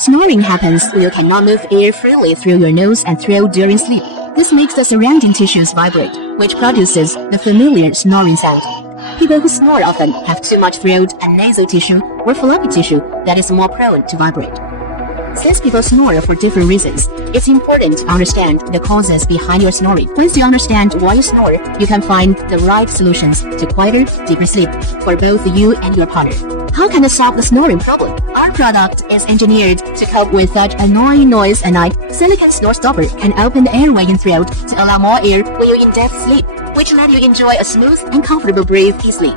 Snoring happens when you cannot move air freely through your nose and throat during sleep. This makes the surrounding tissues vibrate, which produces the familiar snoring sound. People who snore often have too much throat and nasal tissue or floppy tissue that is more prone to vibrate. Since people snore for different reasons, it's important to understand the causes behind your snoring. Once you understand why you snore, you can find the right solutions to quieter, deeper sleep for both you and your partner. How can I solve the snoring problem? Our product is engineered to cope with such annoying noise at night. Silicone snore stopper can open the airway in throat to allow more air when you're in depth sleep, which let you enjoy a smooth and comfortable breathe easily.